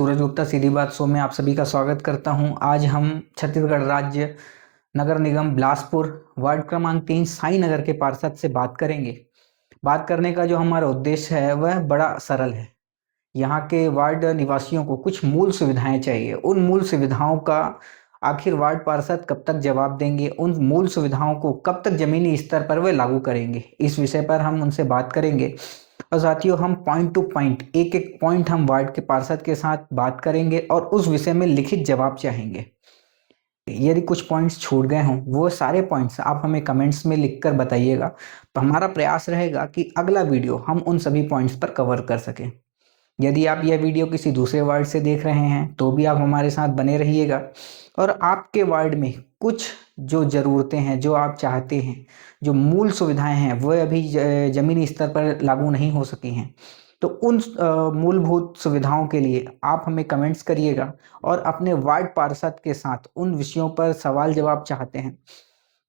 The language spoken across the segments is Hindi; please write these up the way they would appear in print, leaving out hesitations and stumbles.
सूरज गुप्ता सीधी बात शो में आप सभी का स्वागत करता हूं। आज हम छत्तीसगढ़ राज्य नगर निगम बिलासपुर वार्ड क्रमांक 3 साई नगर के पार्षद से बात करेंगे। बात करने का जो हमारा उद्देश्य है वह बड़ा सरल है। यहाँ के वार्ड निवासियों को कुछ मूल सुविधाएं चाहिए। उन मूल सुविधाओं का आखिर वार्ड पार्षद कब तक जवाब देंगे, उन मूल सुविधाओं को कब तक जमीनी स्तर पर वे लागू करेंगे, इस विषय पर हम उनसे बात करेंगे। और साथियों, हम पॉइंट टू पॉइंट एक एक पॉइंट हम वार्ड के पार्षद के साथ बात करेंगे और उस विषय में लिखित जवाब चाहेंगे। यदि कुछ पॉइंट्स छूट गए हों, वो सारे पॉइंट्स आप हमें कमेंट्स में लिखकर बताइएगा। तो हमारा प्रयास रहेगा कि अगला वीडियो हम उन सभी पॉइंट्स पर कवर कर सकें। यदि आप यह वीडियो किसी दूसरे वार्ड से देख रहे हैं तो भी आप हमारे साथ बने रहिएगा। और आपके वार्ड में कुछ जो ज़रूरतें हैं, जो आप चाहते हैं, जो मूल सुविधाएं हैं, वह अभी ज़मीनी स्तर पर लागू नहीं हो सकी हैं, तो उन मूलभूत सुविधाओं के लिए आप हमें कमेंट्स करिएगा। और अपने वार्ड पार्षद के साथ उन विषयों पर सवाल जवाब चाहते हैं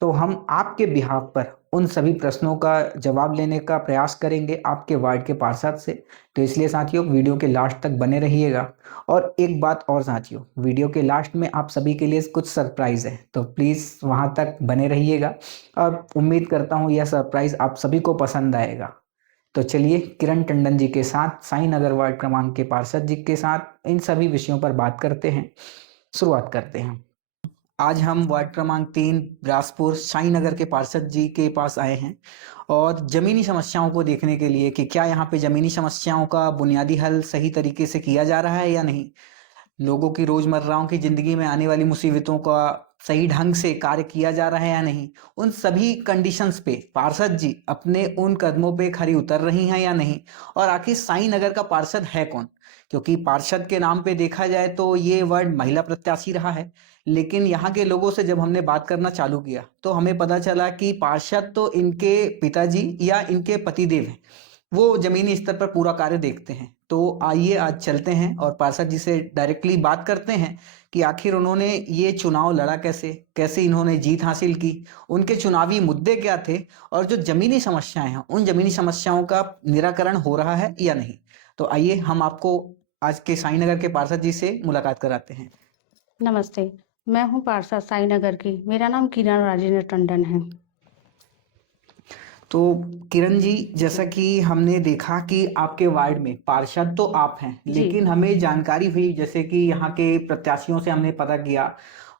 तो हम आपके बिहाफ पर उन सभी प्रश्नों का जवाब लेने का प्रयास करेंगे आपके वार्ड के पार्षद से। तो इसलिए साथियों, वीडियो के लास्ट तक बने रहिएगा। और एक बात और साथियों, वीडियो के लास्ट में आप सभी के लिए कुछ सरप्राइज है, तो प्लीज़ वहां तक बने रहिएगा। और उम्मीद करता हूँ यह सरप्राइज आप सभी को पसंद आएगा। तो चलिए, किरण टंडन जी के साथ, साई नगर वार्ड क्रमांक के पार्षद जी के साथ इन सभी विषयों पर बात करते हैं। शुरुआत करते हैं। आज हम वार्ड क्रमांक 3 बिलासपुर साई नगर के पार्षद जी के पास आए हैं और जमीनी समस्याओं को देखने के लिए कि क्या यहाँ पे जमीनी समस्याओं का बुनियादी हल सही तरीके से किया जा रहा है या नहीं, लोगों की रोजमर्राओं की जिंदगी में आने वाली मुसीबतों का सही ढंग से कार्य किया जा रहा है या नहीं, उन सभी कंडीशंस पे पार्षद जी अपने उन कदमों पे खरी उतर रही हैं या नहीं। और आखिर साई नगर का पार्षद है कौन, क्योंकि पार्षद के नाम पे देखा जाए तो ये वर्ड महिला प्रत्याशी रहा है। लेकिन यहाँ के लोगों से जब हमने बात करना चालू किया तो हमें पता चला कि पार्षद तो इनके पिताजी या इनके पतिदेव हैं, वो जमीनी स्तर पर पूरा कार्य देखते हैं। तो आइए आज चलते हैं और पार्षद जी से डायरेक्टली बात करते हैं कि आखिर उन्होंने ये चुनाव लड़ा कैसे, कैसे इन्होंने जीत हासिल की, उनके चुनावी मुद्दे क्या थे, और जो जमीनी समस्याएं हैं उन जमीनी समस्याओं का निराकरण हो रहा है या नहीं। तो आइए हम आपको आज के साईनगर के पार्षद जी से मुलाकात कराते हैं। नमस्ते, मैं हूँ पार्षद साई नगर की। मेरा नाम किरण राजेंद्र टंडन है। तो किरण जी, जैसा कि हमने देखा कि आपके वार्ड में पार्षद तो आप हैं, जी। लेकिन हमें जानकारी हुई, जैसे कि यहाँ के प्रत्याशियों से हमने पता किया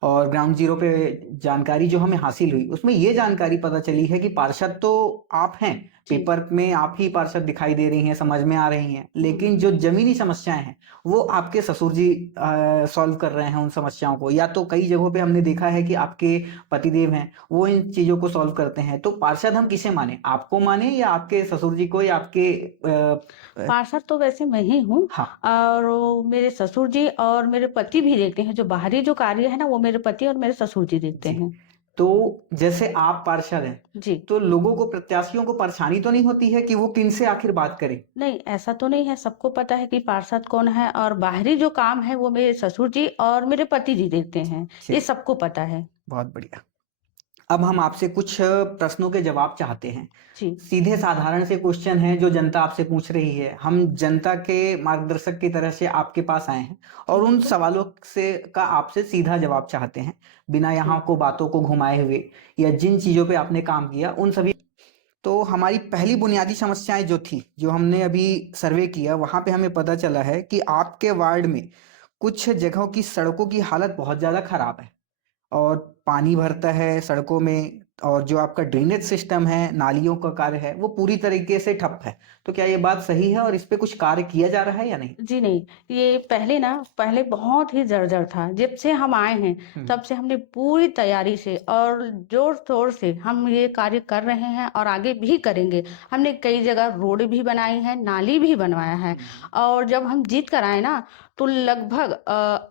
और ग्राउंड जीरो पे जानकारी जो हमें हासिल हुई, उसमें ये जानकारी पता चली है कि पार्षद तो आप हैं, जी। पेपर में आप ही पार्षद दिखाई दे रही हैं, समझ में आ रही हैं, लेकिन जो जमीनी समस्याएं हैं वो आपके ससुर जी सॉल्व कर रहे हैं उन समस्याओं को। या तो कई जगहों पे हमने देखा है कि आपके पतिदेव हैं, वो इन चीजों को सॉल्व करते हैं। तो पार्षद हम किसे माने, आपको माने या आपके ससुर जी को या आपके पार्षद तो वैसे मैं ही हूँ। हाँ। और वो मेरे ससुर जी और मेरे पति भी देखते हैं। जो बाहरी जो कार्य है ना, वो मेरे पति और मेरे ससुर जी देखते जी। हैं। तो जैसे आप पार्षद हैं, जी। तो लोगों को, प्रत्याशियों को परेशानी तो नहीं होती है कि वो किन से आखिर बात करें? नहीं, ऐसा तो नहीं है। सबको पता है कि पार्षद कौन है, और बाहरी जो काम है वो मेरे ससुर जी और मेरे पति जी देखते हैं। ये सबको पता है। बहुत बढ़िया। अब हम आपसे कुछ प्रश्नों के जवाब चाहते हैं। जी। सीधे साधारण से क्वेश्चन हैं जो जनता आपसे पूछ रही है। हम जनता के मार्गदर्शक की तरह से आपके पास आए हैं और उन सवालों से का आपसे सीधा जवाब चाहते हैं, बिना यहाँ को बातों को घुमाए हुए, या जिन चीजों पे आपने काम किया उन सभी। तो हमारी पहली बुनियादी समस्याएं जो थी, जो हमने अभी सर्वे किया, वहां पे हमें पता चला है कि आपके वार्ड में कुछ जगहों की सड़कों की हालत बहुत ज्यादा खराब है और पानी भरता है सड़कों में, और जो आपका ड्रेनेज सिस्टम है, नालियों का कार्य है, वो पूरी तरीके से ठप है। तो क्या ये बात सही है और इस पे कुछ कार्य किया जा रहा है या नहीं? जी नहीं, ये पहले बहुत ही जर्जर था। जब से हम आए हैं तब से हमने पूरी तैयारी से और जोर-शोर से हम ये कार्य कर रहे हैं और आगे भी करेंगे। हमने कई जगह रोड भी बनाई है, नाली भी बनवाया है। और जब हम जीत कर आए ना, तो लगभग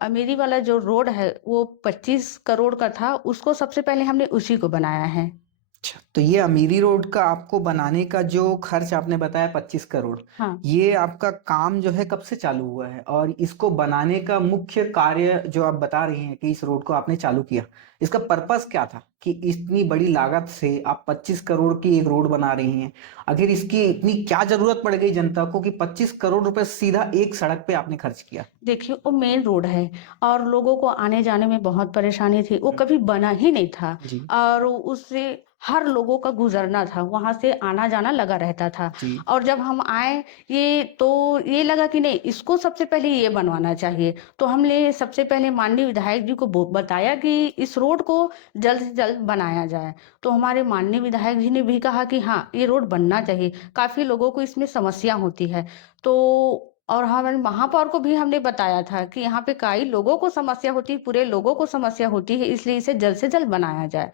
अमेरी वाला जो रोड है वो 25 करोड़ का था, उसको सबसे पहले हमने उसी को बनाया है। अच्छा, तो ये अमीरी रोड का आपको बनाने का जो खर्च आपने बताया 25 करोड़, हाँ। ये आपका काम जो है कब से चालू हुआ है? और इसको बनाने का मुख्य कार्य जो आप बता रही हैं कि इस रोड को आपने चालू किया, इसका पर्पस क्या था कि इतनी बड़ी लागत से आप 25 करोड़ की एक रोड बना रही हैं? आखिर इसकी इतनी क्या जरूरत पड़ गई जनता को कि 25 करोड़ रुपए सीधा एक सड़क पे आपने खर्च किया? देखिए, वो मेन रोड है और लोगों को आने-जाने में बहुत परेशानी थी। वो कभी बना ही नहीं था जी। और उससे हर लोगों का गुज़रना था, वहाँ से आना-जाना लगा रहता था। जी। और जब हम आए ये लगा कि नहीं, इसको सबसे पहले ये बनवाना चाहिए। तो हमने सबसे पहले माननीय विधायक जी को बताया कि इस रोड को जल्द से जल्द बनाया जाए। तो हमारे माननीय विधायक जी ने भी कहा कि हाँ, ये रोड बनना चाहिए। काफ़ी लोगों को इसमें समस्या होती है। तो और हमारे महापौर को भी हमने बताया था कि यहाँ पे कई लोगों को समस्या होती है, पूरे लोगों को समस्या होती है, इसलिए इसे जल्द से जल्द बनाया जाए।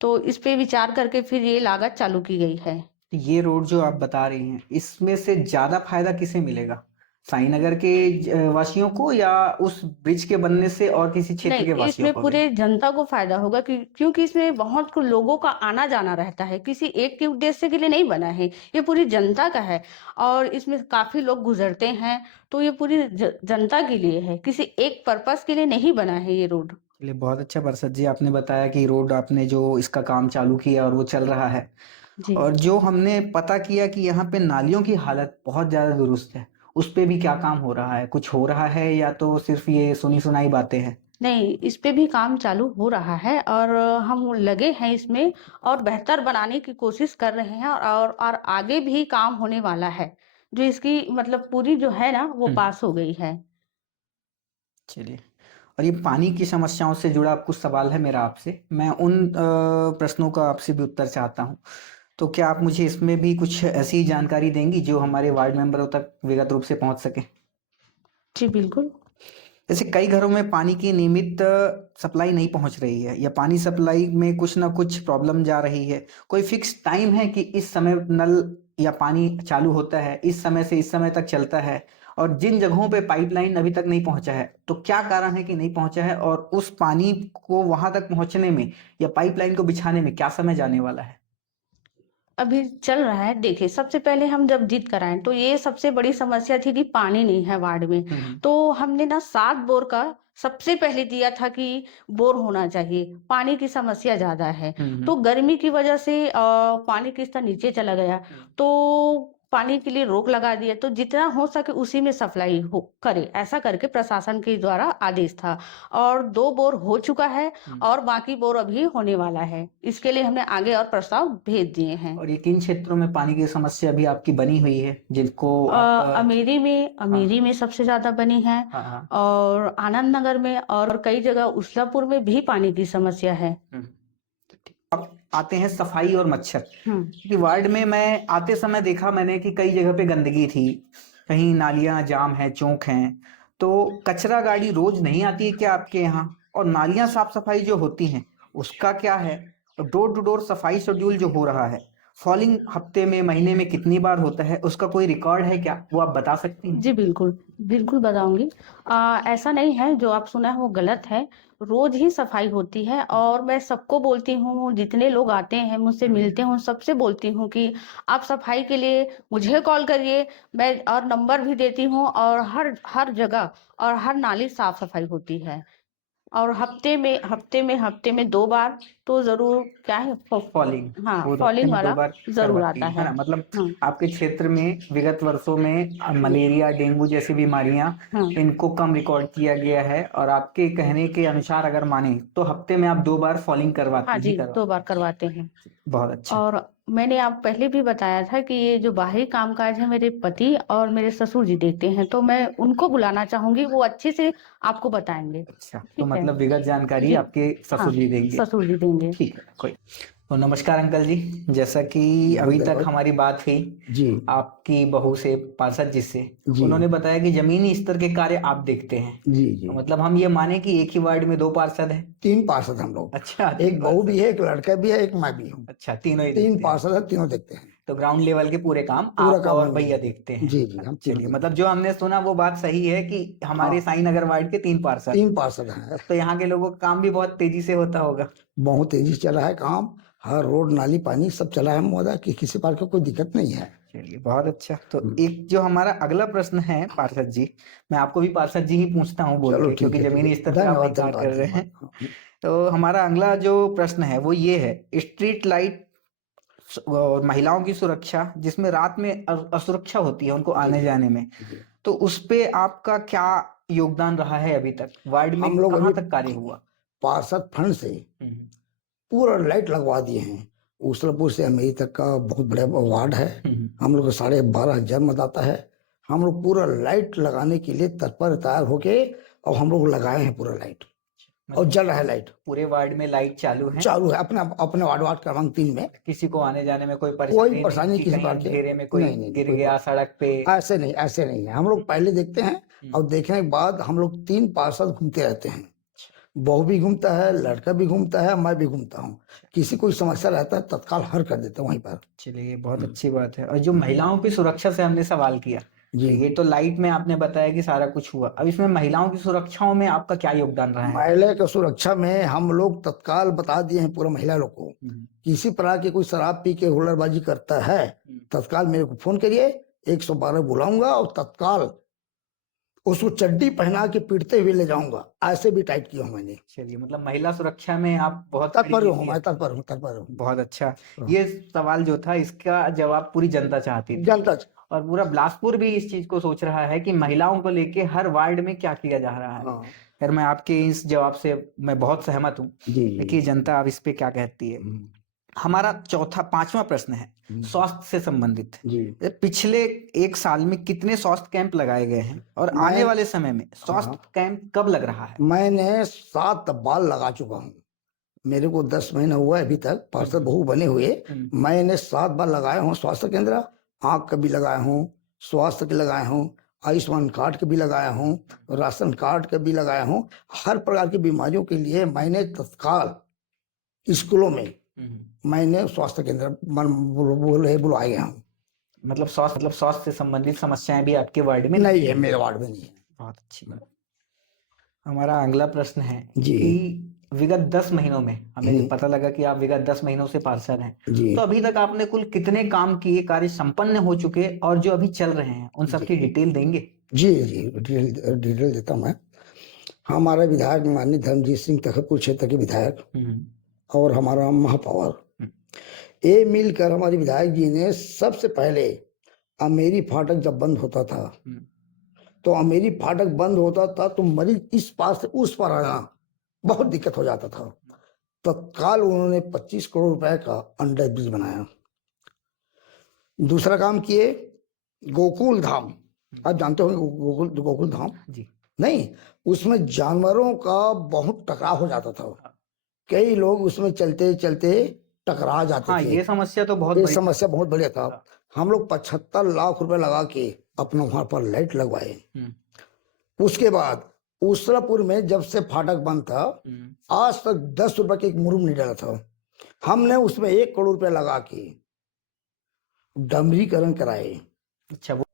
तो इस पे विचार करके फिर ये लागत चालू की गई है। ये रोड जो आप बता रही हैं, इसमें से ज्यादा फायदा किसे मिलेगा? साईनगर के वासियों को, या उस ब्रिज के बनने से और किसी क्षेत्र नहीं, के वासियों इसमें को भी? पूरे जनता को फ़ायदा होगा क्योंकि इसमें बहुत कुछ लोगों का आना-जाना रहता है, किसी एक के उद्देश्य के लिए नहीं बना है, ये पूरी जनता का है और इसमें काफ़ी लोग गुज़रते हैं, तो ये पूरी जनता के लिए है, किसी एक पर्पज़ के लिए नहीं बना है ये रोड। चलिए, बहुत अच्छा पार्षद जी, आपने बताया कि रोड आपने जो इसका काम चालू किया और वो चल रहा है। जी। और जो हमने पता किया कि यहाँ पे नालियों की हालत बहुत ज़्यादा दुरुस्त है, उस पे भी क्या काम हो रहा है? कुछ हो रहा है या तो सिर्फ़ ये सुनी-सुनाई बातें हैं? नहीं, इस पे भी काम चालू हो रहा है और हम लगे हैं इसमें और बेहतर बनाने की कोशिश कर रहे हैं और आगे भी काम होने वाला है। जो इसकी मतलब पूरी जो है ना वो हुँ। पास हो गई है। चलिए, और ये पानी की समस्याओं से जुड़ा कुछ सवाल है मेरा आपसे। मैं उन प्रश्नों का आपसे भी उत्तर चाहता हूँ। तो क्या आप मुझे इसमें भी कुछ ऐसी जानकारी देंगी जो हमारे वार्ड मेंबरों तक विगत रूप से पहुँच सके? जी, बिल्कुल। जैसे कई घरों में पानी की नियमित सप्लाई नहीं पहुंच रही है, या पानी सप्लाई में कुछ ना कुछ प्रॉब्लम जा रही है। कोई फिक्स टाइम है कि इस समय नल या पानी चालू होता है, इस समय से इस समय तक चलता है, और जिन जगहों पे पाइपलाइन अभी तक नहीं पहुंचा है, तो क्या कारण है कि नहीं पहुंचा है, और उस पानी को वहां तक पहुंचने में या पाइपलाइन को बिछाने में क्या समय जाने वाला है? अभी चल रहा है। देखिए, सबसे पहले हम जब जीत कर आए तो ये सबसे बड़ी समस्या थी कि पानी नहीं है वार्ड में। हम्म। तो हमने ना 7 बोर का सबसे पहले दिया था कि बोर होना चाहिए, पानी की समस्या ज़्यादा है। हम्म। तो गर्मी की वजह से पानी का स्तर नीचे चला गया, तो पानी के लिए रोक लगा दिया। तो जितना हो सके उसी में सप्लाई हो करे, ऐसा करके प्रशासन के द्वारा आदेश था और 2 बोर हो चुका है और बाकी बोर अभी होने वाला है। इसके लिए हमने आगे और प्रस्ताव भेज दिए हैं। और ये किन क्षेत्रों में पानी की समस्या अभी आपकी बनी हुई है जिनको आप हाँ। अमेरी में सबसे ज़्यादा बनी है हाँ, हाँ। और आनंद नगर में और कई जगह उस्लापुर में भी पानी की समस्या है। अब आते हैं सफाई और मच्छर, हुँ। क्योंकि वार्ड में मैं आते समय देखा मैंने कि कई जगह पे गंदगी थी, कहीं नालियां जाम है, चौक हैं। तो कचरा गाड़ी रोज नहीं आती है क्या आपके यहाँ? और नालियां साफ सफाई जो होती हैं उसका क्या है? और डोर टू डोर सफाई शेड्यूल जो हो रहा है, फॉलिंग हफ्ते में, महीने में कितनी बार होता है, उसका कोई रिकॉर्ड है क्या? वो आप बता सकती हैं? जी, बिल्कुल। बिल्कुल बताऊँगी। ऐसा नहीं है, जो आप सुना है वो गलत है। रोज़ ही सफाई होती है और मैं सबको बोलती हूँ, जितने लोग आते हैं, मुझसे मिलते हैं, उन सबसे बोलती हूँ कि आप सफाई के लिए मुझे कॉल करिए, मैं और नंबर भी देती हूँ और हर हर जगह और हर नाली साफ-सफाई होती है। और हफ्ते में 2 बार तो ज़रूर क्या है फॉलिंग, हाँ, वो हफ्ते फॉलिंग में 2 वाला बार ज़रूर करवाती आता है है। ना? मतलब हाँ, आपके क्षेत्र में विगत वर्षों में मलेरिया, डेंगू जैसी बीमारियां, हाँ। इनको कम रिकॉर्ड किया गया है, और आपके कहने के अनुसार अगर माने तो हफ्ते में आप 2 बार फॉलिंग हाँ जी, 2 करवाती बार हैं। करवाते हैं। बहुत अच्छा। और मैंने आप पहले भी बताया था कि ये जो बाहरी कामकाज है मेरे पति और मेरे ससुर जी देखते हैं, तो मैं उनको बुलाना चाहूँगी, वो अच्छे से आपको बताएँगे। अच्छा, तो ठीक है? मतलब विगत जानकारी जी, आपके हाँ, ससुर जी देंगे। ससुर जी देंगे। ठीक है, कोई। तो नमस्कार अंकल जी। जैसा कि अभी तक हमारी बात हुई जी आपकी बहू से, पार्षद जी से, जी उन्होंने बताया कि जमीनी स्तर के कार्य आप देखते हैं। जी जी तो मतलब हम ये माने कि एक ही वार्ड में 2 पार्षद हैं? 3 पार्षद हम लोग। अच्छा, एक 3 बहू पार्षद। भी है, एक लड़का भी है, एक मैं भी हूँ। अच्छा, तीनों ही 3 देखते हैं। पार्षद है, तीनों देखते हैं। तो ग्राउंड लेवल के पूरे काम पूरा आप काम और हम भैया देखते देखते हैं। हैं। जी जी, हम तीनों चलिए, देखते मतलब जो हमने सुना वो बात सही है कि हैं। हमारे हाँ, साईनगर वार्ड के 3 पार्षद। 3 पार्षद हैं। तो यहाँ के लोगों का काम भी बहुत तेजी से होता होगा। बहुत तेजी से चला है काम। हर रोड, नाली, पानी सब चला है महोदय, कि किसी प्रकार की कोई दिक्कत नहीं है। चलिए, बहुत अच्छा। तो एक जो हमारा अगला प्रश्न है पार्षद जी, मैं आपको भी पार्षद जी ही पूछता हूँ बोल चलो के, ठीक क्योंकि है, ठीक है। जमीनी स्तर पे आप नहीं धन्यवाद, कार्य कर धन्यवाद, रहे हैं। धन्यवाद। हाँ, तो हमारा अगला जो प्रश्न है वो ये है, स्ट्रीट लाइट और महिलाओं की सुरक्षा, जिसमें रात में असुरक्षा होती है उनको आने जाने में, जी। तो उस पे आपका क्या योगदान रहा है अभी तक? वार्ड में हम लोग कहाँ अभी तक कार्य हुआ? पार्षद फंड से हम्म, पूरा लाइट लगवा दिए हैं। उसलपुर से अमेरी तक का बहुत बड़ा वार्ड है। हम लोग को 12,500 मत आता है। हम लोग पूरा लाइट लगाने के लिए तत्पर तैयार होके और हम लोग लगाए हैं पूरा लाइट, और मतलब जल रहा है लाइट, पूरे वार्ड में लाइट चालू है? चालू है। अपने वार्ड क्रमांक 3 में किसी को आने जाने में कोई कोई परेशानी परेशानी नहीं कि किसी कहीं बात की अंधेरे में कोई नहीं, गिर कोई गया सड़क पे? ऐसे नहीं है। हम लोग पहले देखते हैं और देखने के बाद हम लोग 3 पार्षद घूमते रहते हैं। बहू भी घूमता है, लड़का भी घूमता है, मैं भी घूमता हूँ। किसी कोई समस्या रहता है तत्काल हल कर देते हैं वहीं पर। चलिए, बहुत अच्छी बात है। और जो महिलाओं की सुरक्षा से हमने सवाल किया, जी। ये तो लाइट में आपने बताया कि सारा कुछ हुआ, अब इसमें महिलाओं की सुरक्षाओं में आपका क्या योगदान रहा है? महिला की सुरक्षा में हम लोग तत्काल बता दिए हैं पूरा महिला लोग को, किसी प्रकार की कोई शराब पी के हुल्लड़बाजी करता है तत्काल मेरे को फोन करिए, 112 बुलाऊंगा और तत्काल उसको चड्डी पहना के पीटते हुए ले जाऊंगा। ऐसे भी टाइट किया हूं मैंने। चलिए, मतलब महिला सुरक्षा में आप बहुत तत्पर कड़ी हूँ, नीति मैं है। तत्पर हूँ। बहुत अच्छा। हाँ। ये सवाल जो था इसका जवाब पूरी जनता चाहती थी, जनता और पूरा बिलासपुर भी इस चीज को सोच रहा है कि महिलाओं को लेके हर वार्ड में क्या किया जा रहा है। हाँ। खैर, मैं आपके इस जवाब से मैं बहुत सहमत हूँ। जी। देखिए जनता अब इस पे क्या कहती है। हमारा पांचवा प्रश्न है स्वास्थ्य से संबंधित। जी। पिछले 1 साल में कितने स्वास्थ्य कैंप लगाए गए हैं, और आने वाले समय में स्वास्थ्य कैंप कब लग रहा है? मैंने 7 बार लगा चुका हूँ। मेरे को 10 महीना हुआ अभी तक पार्षद बहू बने हुए। मैंने 7 बार लगाए हूँ स्वास्थ्य केंद्र। आँख का भी लगाया हूँ, स्वास्थ्य के लगाए हूँ, आयुष्मान कार्ड के भी लगाया हूँ, राशन कार्ड के भी लगाया हूँ। हर प्रकार की बीमारियों के लिए मैंने तत्काल स्कूलों में मैंने स्वास्थ्य केंद्र बुलवाए गए हूँ। मतलब स्वास्थ्य से संबंधित समस्याएं भी आपके वार्ड में नहीं है, मेरे वार्ड में नहीं है। बहुत अच्छी बात। हमारा अगला प्रश्न है जी। कि विगत 10 महीनों में हमें पता लगा कि आप विगत 10 महीनों से पार्षद हैं, तो अभी तक आपने कुल कितने काम किए, कार्य संपन्न हो चुके और जो अभी चल रहे हैं, उन सब की डिटेल देंगे? जी डिटेल देता हूं मैं। हमारा विधायक माननीय धर्मजीत सिंह तखतपुर क्षेत्र के विधायक और हमारा महापौर ये मिलकर हमारे विधायक जी ने सबसे पहले अमेरी फाटक जब बंद होता था तो अमेरी फाटक बंद होता था तो मरीज इस पार से उस पार आना बहुत दिक्कत हो जाता था। तत्काल उन्होंने 25 करोड़ रुपए का अंडर ब्रिज बनाया। दूसरा काम किए गोकुल धाम, आप जानते होंगे गोकुल धाम जी। नहीं, उसमें जानवरों का बहुत टकराव हो जाता था। कई लोग उसमें चलते चलते टकरा जाते थे। ये समस्या तो बहुत ये समस्या बहुत बढ़िया था। हम लोग 75 लाख रुपए लगा के अपना वहां पर लाइट लगवाए। उसके बाद उसलापुर में जब से फाटक बंद था आज तक 10 रुपए के एक मुरुम नहीं डाला था। हमने उसमें 1 करोड़ रुपए लगा के डमरीकरण कराए। अच्छा, वो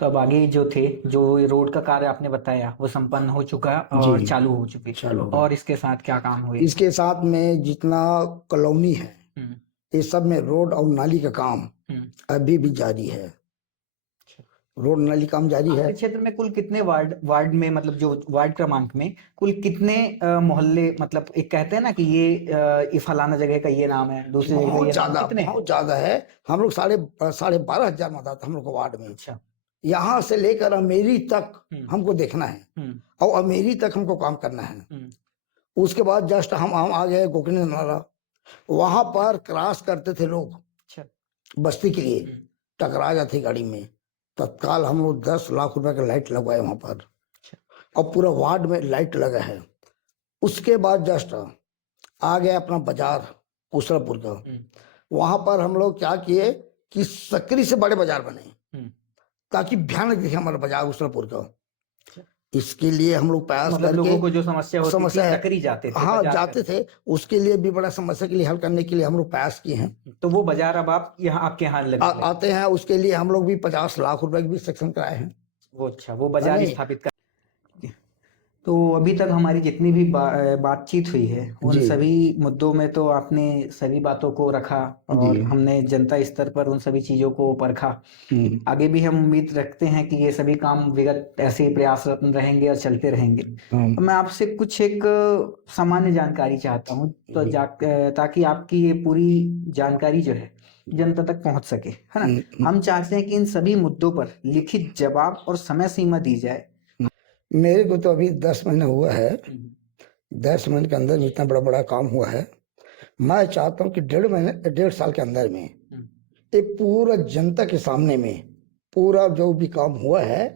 तो अब आगे जो रोड का कार्य आपने बताया वो संपन्न हो चुका और चालू हो चुके, और इसके साथ क्या काम हुए? इसके साथ में जितना कॉलोनी है ये सब में रोड और नाली का काम अभी भी जारी है। रोड नाली काम जारी है। क्षेत्र में कुल कितने वार्ड में, मतलब जो वार्ड क्रमांक में कुल कितने मोहल्ले, मतलब एक कहते हैं ना कि ये फलाना जगह का ये नाम है, दूसरी जगह बहुत ये ज्यादा, कितने? बहुत ज्यादा है। हम लोग 12,500 मतदाता हम लोग को वार्ड में। अच्छा। यहाँ से लेकर अमेरी तक हमको देखना है और अमेरी तक हमको काम करना है। उसके बाद जस्ट हम आ गए गोकनी नाला, वहां पर क्रॉस करते थे लोग। अच्छा। बस्ती के लिए टकरा जाती गाड़ी में। तत्काल हम लोग 10 लाख रुपए का लाइट लगवाए वहां पर। अच्छा। और पूरा वार्ड में लाइट लगा है। उसके बाद जस्ट आ गया अपना बाजार उसलापुर का। वहां पर हम लोग क्या किए कि सकरी से बड़े बाजार बने ताकि भयानक दिखे हमारा बाजार उसलापुर का। इसके लिए हम लोग प्रयास करके लोगों को जो समस्या होती थी, सकरी जाते थे, हाँ जाते थे, उसके लिए भी बड़ा समस्या के लिए हल करने के लिए हम लोग प्रयास किए हैं। तो वो बाजार अब आप यहाँ आपके यहाँ आते हैं। उसके लिए हम लोग भी 50 लाख रुपए की भी सेक्शन कराए हैं। वो अच्छा, वो बाजार स्थापित कर। तो अभी तक हमारी जितनी भी बातचीत हुई है उन जी सभी मुद्दों में तो आपने सभी बातों को रखा और जी हमने जनता स्तर पर उन सभी चीज़ों को परखा। हम्म, आगे भी हम उम्मीद रखते हैं कि ये सभी काम विगत ऐसे ही प्रयासरत रहेंगे और चलते रहेंगे। तो मैं आपसे कुछ एक सामान्य जानकारी चाहता हूँ तो ताकि आपकी ये पूरी जानकारी जो है जनता तक पहुंच सके, है ना। हम चाहते हैं कि इन सभी मुद्दों पर लिखित जवाब और समय सीमा दी जाए। मेरे को तो अभी 10 महीना हुआ है। 10 महीने के अंदर में इतना बड़ा बड़ा काम हुआ है। मैं चाहता हूँ कि 1.5 साल के अंदर में ये पूरा जनता के सामने में पूरा जो भी काम हुआ है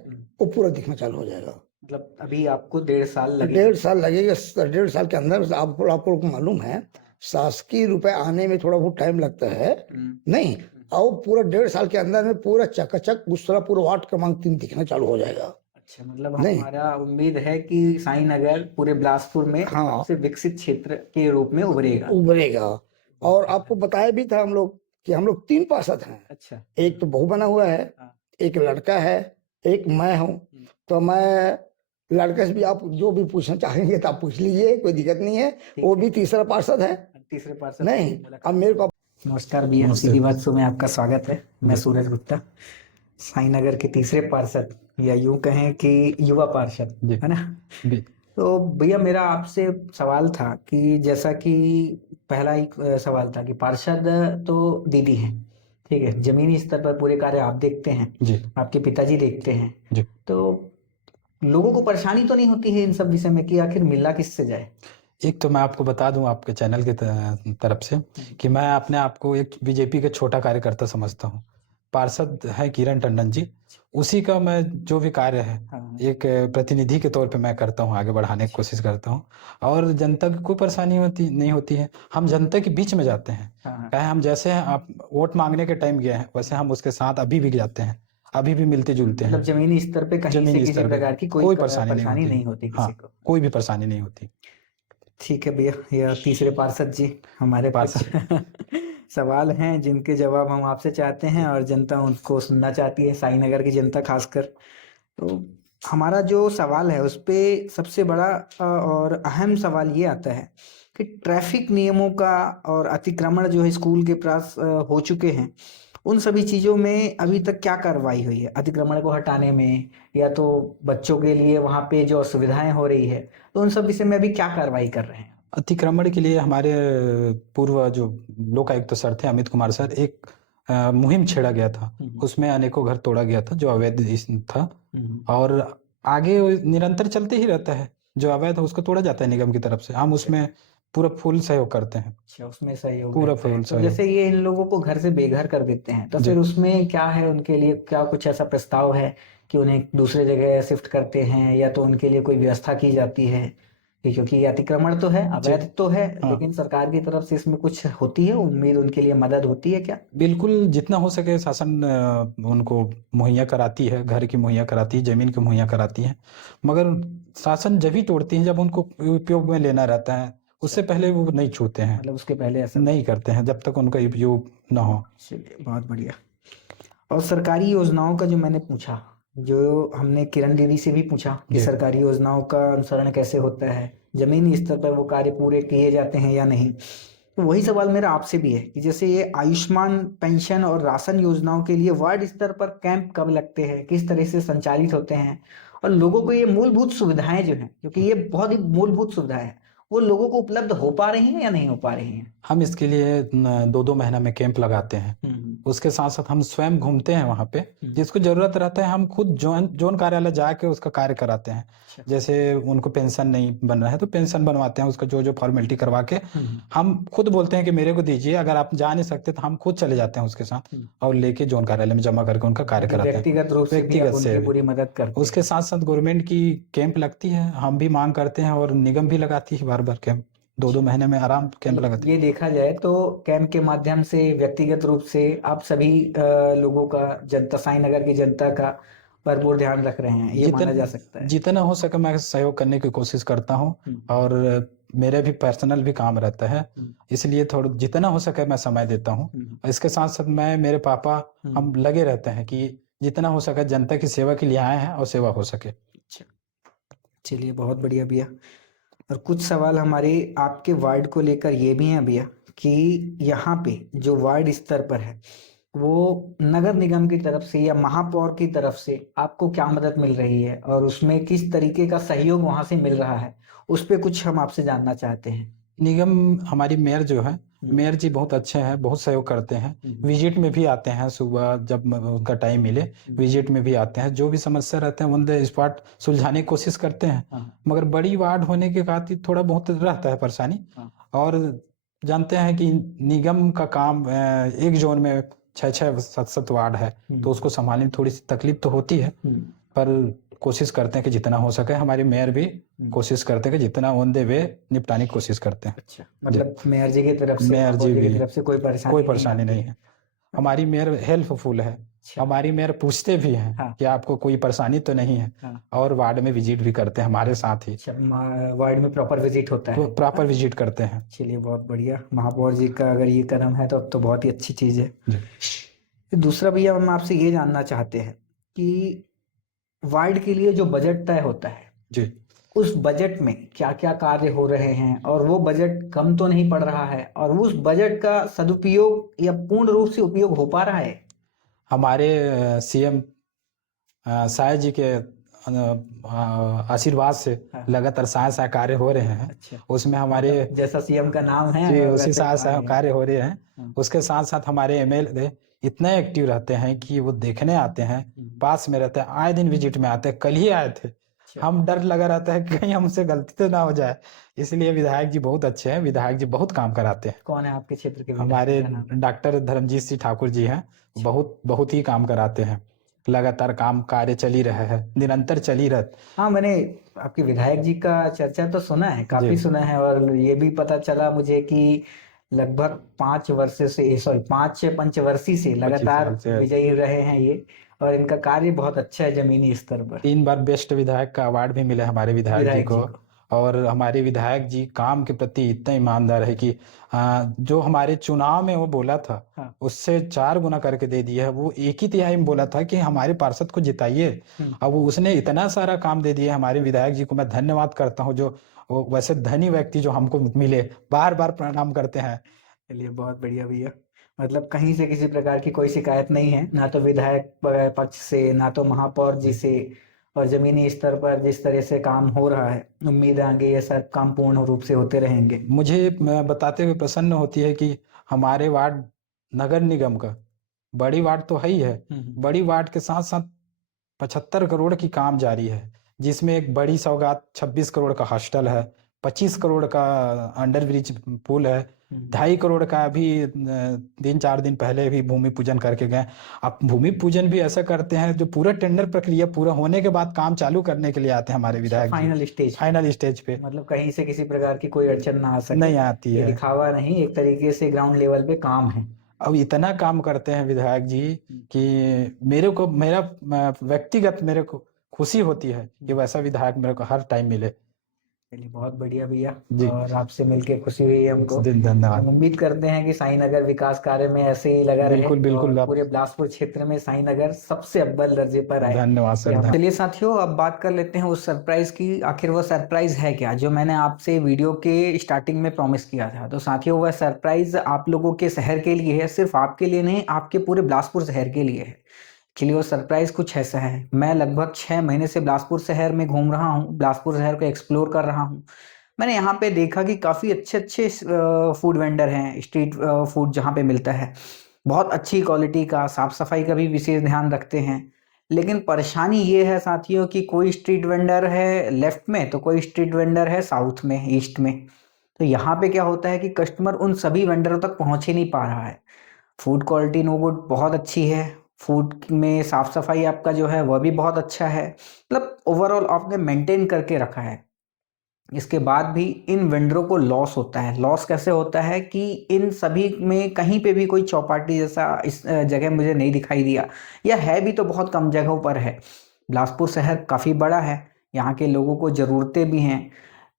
वो पूरा दिखना चालू हो जाएगा। मतलब अभी आपको 1.5 साल लगे। 1.5 साल लगेगा। 1.5 साल के अंदर आपको मालूम है शासकीय रुपए आने में थोड़ा बहुत टाइम लगता है नहीं, और पूरा 1.5 साल के अंदर में पूरा चकाचक दूसरा पूरा वार्ड क्रमांक 3 दिखना चालू हो जाएगा। अच्छा, मतलब नहीं। हमारा उम्मीद है कि साई नगर पूरे बिलासपुर में हाँ। सबसे विकसित क्षेत्र के रूप में उभरेगा। और आपको बताया भी था हम लोग कि हम लोग 3 पार्षद हैं। अच्छा, एक तो बहू बना हुआ है, एक लड़का है, एक मैं हूँ। तो मैं लड़के से भी आप जो भी पूछना चाहेंगे तो आप पूछ लीजिए, कोई दिक्कत नहीं है। वो भी तीसरा पार्षद है। तीसरे पार्षद नहीं, अब मेरे को नमस्कार भैया, सीधी बात शो में आपका स्वागत है। मैं सूरज गुप्ता, साई नगर के तीसरे पार्षद या यूं कहें कि युवा पार्षद, है ना। तो भैया मेरा आपसे सवाल था कि जैसा कि पहला एक सवाल था कि पार्षद तो दीदी हैं, ठीक है, जमीनी स्तर पर पूरे कार्य आप देखते हैं जी आपके पिताजी देखते हैं जी। तो लोगों को परेशानी तो नहीं होती है इन सब विषय में कि आखिर मिलना किससे जाए? एक तो मैं आपको बता दूं आपके चैनल की तरफ से कि मैं अपने आप को एक बीजेपी के छोटा कार्यकर्ता समझता हूं। पार्षद है किरण टंडन जी, उसी का मैं जो भी कार्य है एक प्रतिनिधि के तौर पे मैं करता हूं, आगे बढ़ाने की कोशिश करता हूं। और जनता की कोई परेशानी नहीं होती है। हम जनता के बीच में जाते हैं। चाहे हम जैसे हैं, आप वोट मांगने के टाइम गए हैं वैसे हम उसके साथ अभी भी जाते हैं, अभी भी मिलते जुलते हैं। मतलब जमीनी स्तर पे कहीं से किसी प्रकार की कोई परेशानी नहीं होती किसी हाँ, को। कोई भी परेशानी नहीं होती। ठीक है भैया, ये तीसरे पार्षद जी हमारे पास सवाल हैं जिनके जवाब हम आपसे चाहते हैं और जनता उनको सुनना चाहती है, साई नगर की जनता खासकर। तो हमारा जो सवाल है उस पे सबसे बड़ा और अहम सवाल ये आता है कि ट्रैफिक नियमों का और अतिक्रमण जो है स्कूल के पास हो चुके हैं, उन सभी चीज़ों में अभी तक क्या कार्रवाई हुई है अतिक्रमण को हटाने में, या तो बच्चों के लिए वहाँ पे जो असुविधाएं हो रही है, तो उन सब विषय में अभी क्या कार्रवाई कर रहे हैं? अतिक्रमण के लिए हमारे पूर्व जो लोकायुक्त सर थे अमित कुमार सर, एक मुहिम छेड़ा गया था। उसमें अनेकों घर तोड़ा गया था जो अवैध था, और आगे निरंतर चलते ही रहता है। जो अवैध है उसको तोड़ा जाता है निगम की तरफ से। हम उसमें पूरा फुल सहयोग करते हैं। अच्छा, उसमें सहयोग पूरा रहता है। फुल तो सहयोग। जैसे ये इन लोगों को घर से बेघर कर देते हैं तो जी। फिर उसमें क्या है, उनके लिए क्या कुछ ऐसा प्रस्ताव है कि उन्हें दूसरे जगह शिफ्ट करते हैं, या तो उनके लिए कोई व्यवस्था की जाती है कि क्योंकि ये अतिक्रमण तो है, अवैध तो है, लेकिन सरकार की तरफ से इसमें कुछ होती है उम्मीद, उनके लिए मदद होती है क्या? बिल्कुल, जितना हो सके शासन उनको मुहैया कराती है, घर की मुहैया कराती है, जमीन की मुहैया कराती है। मगर शासन जब ही तोड़ती है जब उनको उपयोग में लेना रहता है, उससे पहले वो नहीं छूते हैं, मतलब उसके पहले ऐसा नहीं करते हैं जब तक उनका उपयोग ना हो। चलिए, बहुत बढ़िया। और सरकारी योजनाओं का जो मैंने पूछा, जो हमने किरण दीदी से भी पूछा कि जी। सरकारी योजनाओं का अनुसरण कैसे होता है, जमीनी स्तर पर वो कार्य पूरे किए जाते हैं या नहीं, तो वही सवाल मेरा आपसे भी है कि जैसे ये आयुष्मान पेंशन और राशन योजनाओं के लिए वार्ड स्तर पर कैंप कब लगते हैं, किस तरह से संचालित होते हैं, और लोगों को ये मूलभूत सुविधाएं जो हैं, क्योंकि ये बहुत ही मूलभूत सुविधाएं हैं, वो लोगों को उपलब्ध हो पा रही हैं या नहीं हो पा रही हैं? हम इसके लिए 2-2 महीना में कैंप लगाते हैं। उसके साथ साथ हम स्वयं घूमते हैं वहाँ पे, जिसको जरूरत रहता है हम खुद जोन कार्यालय जाके उसका कार्य कराते हैं। जैसे उनको पेंशन नहीं बन रहा है तो पेंशन बनवाते हैं, उसका जो फॉर्मेलिटी करवा के हम खुद बोलते हैं कि मेरे को दीजिए। अगर आप जा नहीं सकते तो हम खुद चले जाते हैं उसके साथ और लेके जोन कार्यालय में जमा करके उनका कार्य कराते हैं। व्यक्तिगत रूप से भी आप उनकी पूरी मदद करते हैं। उसके साथ साथ गवर्नमेंट की कैंप लगती है, हम भी मांग करते हैं और निगम भी लगाती है बार बार कैंप। 2-2 महीने में आराम कैंप लगाते हैं। ये देखा जाए तो कैंप के माध्यम से व्यक्तिगत रूप से आप सभी लोगों का, जनता, साई नगर की जनता का भरपूर ध्यान रख रहे हैं, ये माना जा सकता है। जितना हो सके मैं सहयोग करने की कोशिश करता हूँ, और मेरे भी पर्सनल भी काम रहता है, इसलिए थोड़ा जितना हो सके मैं समय देता हूँ। इसके साथ साथ मैं, मेरे पापा, हम लगे रहते हैं कि जितना हो सके जनता की सेवा के लिए आए हैं और सेवा हो सके। चलिए बहुत बढ़िया भैया। और कुछ सवाल हमारे आपके वार्ड को लेकर ये भी हैं भैया कि यहाँ पे जो वार्ड स्तर पर है वो नगर निगम की तरफ से या महापौर की तरफ से आपको क्या मदद मिल रही है और उसमें किस तरीके का सहयोग वहां से मिल रहा है, उस पे कुछ हम आपसे जानना चाहते हैं। निगम हमारी मेयर जो है, मेयर जी बहुत अच्छे हैं, बहुत सहयोग करते हैं। विजिट में भी आते हैं, सुबह जब उनका टाइम मिले विजिट में भी आते हैं। जो भी समस्या रहते हैं ऑन द स्पॉट सुलझाने की कोशिश करते हैं। मगर बड़ी वार्ड होने के खातिर थोड़ा बहुत रहता है परेशानी। और जानते हैं कि निगम का काम एक जोन में 6-7 वार्ड है, तो उसको संभालने में थोड़ी सी तकलीफ तो होती है, पर कोशिश करते हैं कि जितना हो सके। हमारे मेयर भी कोशिश करते हैं कि जितना ऑन द वे निपटाने की कोशिश करते हैं। अच्छा, मतलब मेयर जी की तरफ से, मेयर जी की भी तरफ से कोई परेशानी नहीं है। हमारी मेयर हेल्पफुल है। हमारी मेयर पूछते भी हैं कि आपको कोई परेशानी तो नहीं है, और वार्ड में विजिट भी करते हैं हमारे साथ ही। वार्ड में प्रॉपर विजिट होता है, प्रॉपर विजिट करते हैं। चलिए बहुत बढ़िया। महापौर जी का अगर ये कदम है तो अब तो बहुत ही अच्छी चीज है। दूसरा भैया हम आपसे ये जानना चाहते हैं कि वार्ड के लिए जो बजट तय होता है जी, उस बजट में क्या क्या कार्य हो रहे हैं और वो बजट कम तो नहीं पड़ रहा है और उस बजट का सदुपयोग या पूर्ण रूप से उपयोग हो पा रहा है। हमारे सीएम साय जी के आशीर्वाद से लगातार साय कार्य हो रहे हैं। अच्छा, उसमें हमारे जैसा सीएम का नाम है जी उसी साय कार्य हो रहे हैं। उसके साथ साथ हमारे एमएलए इतने एक्टिव रहते हैं कि वो देखने आते हैं, पास में रहते हैं, आए दिन विजिट में आते हैं। कल ही आए थे, हम डर लगा रहता है कि कहीं हमसे गलती तो ना हो जाए, इसलिए विधायक जी बहुत अच्छे हैं। विधायक जी बहुत काम कराते हैं। कौन है आपके क्षेत्र के? हमारे डॉक्टर धर्मजीत सिंह ठाकुर जी हैं, बहुत ही काम कराते हैं। लगातार काम कार्य चल ही रहा है, निरंतर चल ही रहा। हाँ, मैंने आपके विधायक जी का चर्चा तो सुना है, काफी सुना है, और ये भी पता चला मुझे कि लगभग 5 पंचवर्षीय से लगातार विजयी रहे हैं ये, और इनका कार्य बहुत अच्छा है जमीनी स्तर पर। 3 बार बेस्ट विधायक का अवार्ड भी मिला हमारे विधायक जी को। और हमारे विधायक जी काम के प्रति इतना ईमानदार है कि जो हमारे चुनाव में वो बोला था उससे 4 गुना करके दे दिया है। वो 1/3 में बोला था कि हमारे पार्षद को जिताइए, अब उसने इतना सारा काम दे दिया। हमारे विधायक जी को मैं धन्यवाद करता हूँ, जो वैसे धनी व्यक्ति जो हमको मिले, बार बार प्रणाम करते हैं। चलिए बहुत बढ़िया भैया। मतलब कहीं से किसी प्रकार की कोई शिकायत नहीं है, ना तो विधायक पक्ष से, ना तो महापौर जी से, और जमीनी स्तर पर जिस तरह से काम हो रहा है, उम्मीद है आगे ये सब काम पूर्ण रूप से होते रहेंगे। मुझे बताते हुए प्रसन्न होती है कि हमारे वार्ड नगर निगम का, बड़ी वार्ड तो है ही है, बड़ी वार्ड के साथ साथ 75 करोड़ की काम जारी है, जिसमें एक बड़ी सौगात 26 करोड़ का हॉस्टल है, 25 करोड़ का अंडर ब्रिज पुल है, 2.5 करोड़ का अभी 3-4 दिन पहले भी भूमि पूजन करके गए। अब भूमि पूजन भी ऐसा करते हैं जो पूरा टेंडर प्रक्रिया पूरा होने के बाद काम चालू करने के लिए आते हैं हमारे विधायक। फाइनल स्टेज पे, मतलब कहीं से किसी प्रकार की कोई अड़चन ना आ सके, नहीं आती है। दिखावा नहीं, एक तरीके से ग्राउंड लेवल पे काम है। अब इतना काम करते हैं विधायक जी कि मेरा व्यक्तिगत मेरे को खुशी होती है कि वैसा विधायक मेरे को हर टाइम मिले। चलिए बहुत बढ़िया भैया, और आपसे मिलके खुशी हुई हमको। धन्यवाद। हम उम्मीद करते हैं कि साई नगर विकास कार्य में ऐसे ही लगा रहे। बिल्कुल और पूरे बिलासपुर क्षेत्र में साई नगर सबसे अव्वल दर्जे पर आए। धन्यवाद सर। चलिए साथियों, अब बात कर लेते हैं उस सरप्राइज की। आखिर वो सरप्राइज है क्या जो मैंने आपसे वीडियो के स्टार्टिंग में प्रॉमिस किया था? तो साथियों, वह सरप्राइज आप लोगों के शहर के लिए है, सिर्फ आपके लिए नहीं, आपके पूरे बिलासपुर शहर के लिए है। चलिए वो सरप्राइज कुछ ऐसा है। मैं लगभग 6 महीने से बिलासपुर शहर में घूम रहा हूँ, बिलासपुर शहर को एक्सप्लोर कर रहा हूँ। मैंने यहाँ पे देखा कि काफ़ी अच्छे फूड वेंडर हैं, स्ट्रीट फूड जहाँ पे मिलता है, बहुत अच्छी क्वालिटी का, साफ सफाई का भी विशेष ध्यान रखते हैं। लेकिन परेशानी ये है साथियों कि कोई स्ट्रीट वेंडर है लेफ्ट में तो कोई स्ट्रीट वेंडर है साउथ में, ईस्ट में। तो यहाँ पे क्या होता है कि कस्टमर उन सभी वेंडरों तक पहुँच ही नहीं पा रहा है। फूड क्वालिटी नो गुड बहुत अच्छी है, फूड में साफ सफाई आपका जो है वह भी बहुत अच्छा है, मतलब ओवरऑल आपने मेंटेन करके रखा है। इसके बाद भी इन वेंडरों को लॉस होता है। लॉस कैसे होता है कि इन सभी में कहीं पे भी कोई चौपाटी जैसा इस जगह मुझे नहीं दिखाई दिया, या है भी तो बहुत कम जगहों पर है। बिलासपुर शहर काफ़ी बड़ा है, यहाँ के लोगों को ज़रूरतें भी हैं,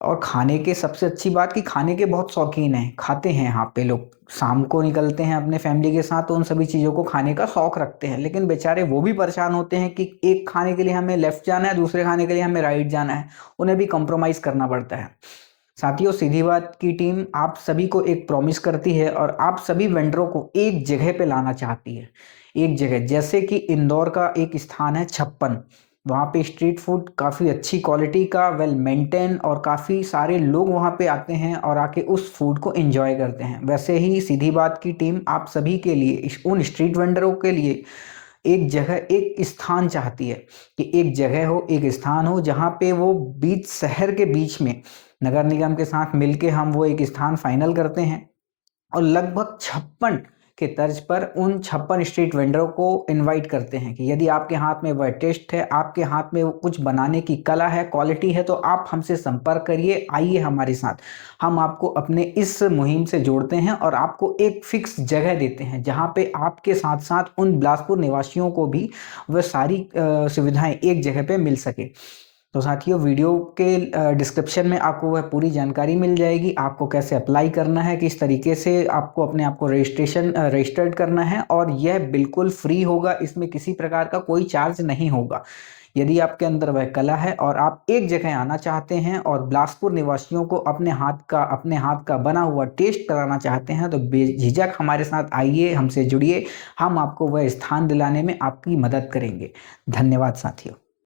और खाने के सबसे अच्छी बात कि खाने के बहुत शौकीन हैं, खाते हैं यहाँ पे लोग। शाम को निकलते हैं अपने फैमिली के साथ तो उन सभी चीज़ों को खाने का शौक रखते हैं, लेकिन बेचारे वो भी परेशान होते हैं कि एक खाने के लिए हमें लेफ्ट जाना है, दूसरे खाने के लिए हमें राइट जाना है, उन्हें भी कॉम्प्रोमाइज़ करना पड़ता है। साथियों, सीधी बात की टीम आप सभी को एक प्रॉमिस करती है और आप सभी वेंडरों को एक जगह पे लाना चाहती है। एक जगह जैसे कि इंदौर का एक स्थान है छप्पन, वहाँ पे स्ट्रीट फूड काफ़ी अच्छी क्वालिटी का, वेल मेंटेन, और काफ़ी सारे लोग वहाँ पे आते हैं और आके उस फूड को एंजॉय करते हैं। वैसे ही सीधी बात की टीम आप सभी के लिए, उन स्ट्रीट वेंडरों के लिए एक जगह, एक स्थान चाहती है कि एक जगह हो, एक स्थान हो जहाँ पे वो बीच शहर के बीच में नगर निगम के साथ मिलके हम वो एक स्थान फाइनल करते हैं और लगभग 56 के तर्ज पर उन 56 स्ट्रीट वेंडरों को इनवाइट करते हैं कि यदि आपके हाथ में वह टेस्ट है, आपके हाथ में वो कुछ बनाने की कला है, क्वालिटी है, तो आप हमसे संपर्क करिए, आइए हमारे साथ। हम आपको अपने इस मुहिम से जोड़ते हैं और आपको एक फिक्स जगह देते हैं जहाँ पे आपके साथ साथ उन बिलासपुर निवासियों को भी वह सारी सुविधाएं एक जगह पे मिल सके। तो साथियों, वीडियो के डिस्क्रिप्शन में आपको वह पूरी जानकारी मिल जाएगी, आपको कैसे अप्लाई करना है, किस तरीके से आपको अपने आप को रजिस्टर्ड करना है, और यह बिल्कुल फ्री होगा, इसमें किसी प्रकार का कोई चार्ज नहीं होगा। यदि आपके अंदर वह कला है और आप एक जगह आना चाहते हैं और बिलासपुर निवासियों को अपने हाथ का बना हुआ टेस्ट कराना चाहते हैं, तो बेझिझक हमारे साथ आइए, हमसे जुड़िए, हम आपको वह स्थान दिलाने में आपकी मदद करेंगे। धन्यवाद साथियों।